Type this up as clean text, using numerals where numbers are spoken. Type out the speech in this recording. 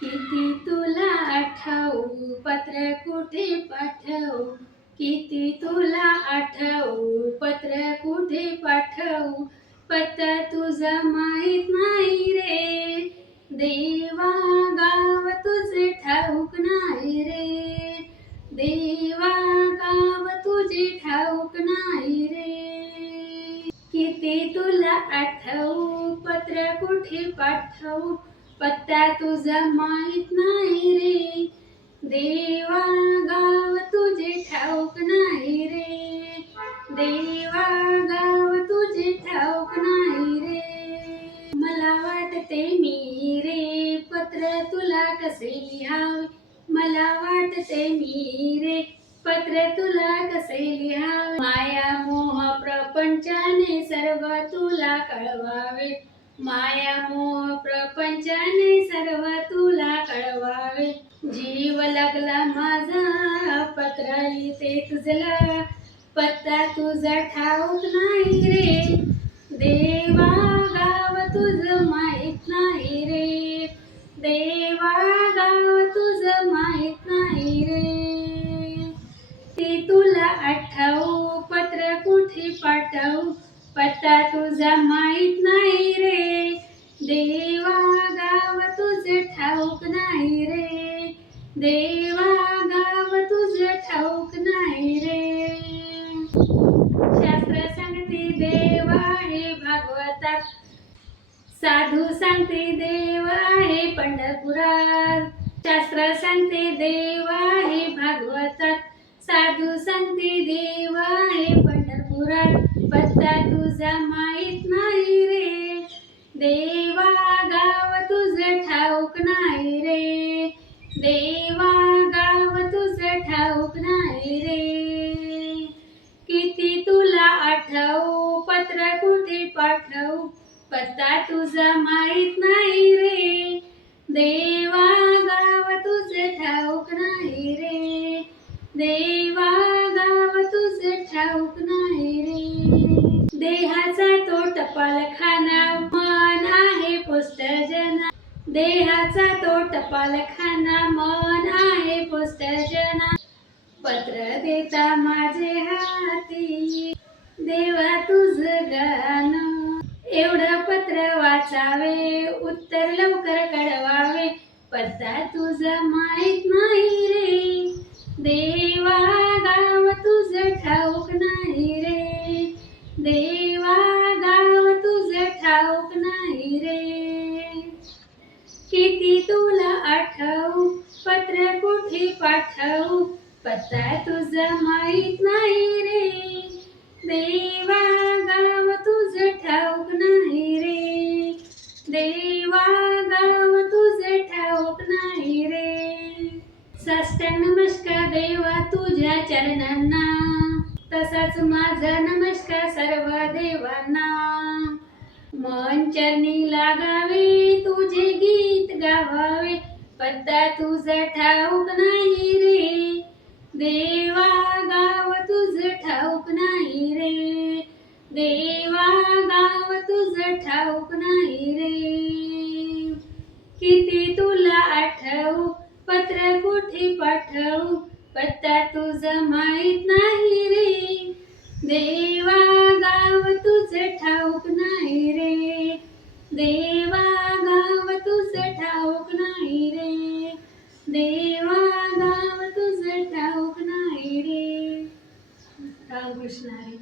किती तुला आठवू पत्र कुठे पाठवू, किती तुला आठवू पत्र कुठे पाठवू, पत्ता तुझा माहीत नाही रे देवा, गाव तुझे ठाऊक नाही रे देवा, गाव तुझे ठाऊक नाही रे. किती तुला आठवू पत्र कुठे पाठवू, पत्ता तुझा माहीत नाही रे देवा, गाव तुझे ठाऊक नाही रे देवा, गाव तुझे ठाऊक नाही रे. मला वाटते मी रे पत्र तुला कसे लिहावे, मला वाटते मी रे पत्र तुला कसे लिहावे, माया मोह प्रपंचाने सर्व तुला कळवावे, माया मोह प्रपंचाने सर्व तुला कळवावे. जीव लागला माझा पत्र लिहिते तुझला, पत्ता तुझा ठाऊक नाही रे देवा, गाव तुझं माहीत नाही रे देवा, गाव तुझं माहीत नाही रे. ते तुला आठवू पत्र कुठे पाठवू, पत्ता तुझा माहीत नाही रे देवा, गाव तुझं ठाऊक नाही रे देवा, गाव तुझं ठाऊक नाही रे. शास्त्र सांगते देव आहे भागवतात, साधू सांगते देव आहे पंढरपुरात, शास्त्र सांगते देव आहे भागवतात, साधू सांगते देव आहे पंढरपुरात, पत्ता तुझा माहीत नाही रे देवा, गाव तुझं ठाऊक नाही रे देवा, गाव तुझं ठाऊक नाही रे. किती तुला आठवू पत्र कुठे पाठवू, पत्ता तुझा माहीत नाही रे देवा, गाव तुझं ठाऊक नाही रे देवा, गाव तुझं ठाऊक नाही रे. देहाचा तो टपालखाना मन आहे पोस्टजना, देहाचा तो टपालखाना मन आहे पोस्टजना, पत्र देता माझे हाती देवा तुझं गाणं, एवढं पत्र वाचावे उत्तर लवकर कळवावे, पत्ता तुझा माहीत नाही रे देवा, गाव तुझं ठाऊक नाही रे देवा, गाव तुझं ठाऊक नाही रे. किती तुला आठवू पत्र कुठे पाठवू, पत्ता तुझा माहीत नाही रे देवा, गाव तुझं ठाऊक नाही रे देवा, गाव तुझं ठाऊक नाही रे. साष्टांग नमस्कार देवा तुझ्या चरणांना, तसाच माझा नमस्कार सर्व देवांना, मन चरणी लागावे तुझे गीत गावावे, पत्ता तुझा ठाऊक नाही रे देवा, गाव तुझं ठाऊक नाही रे देवा, गाव तुझं ठाऊक नाही रे. किती तुला आठवू पत्र कुठे पाठवू, पत्ता तुझा माहीत नाही रे देवा, गाव तुझं ठाऊक नाही रे देवा, गाव तुझं ठाऊक नाही रे देवा, गाव तुझं ठाऊक नाही रे. रामकृष्ण हरी.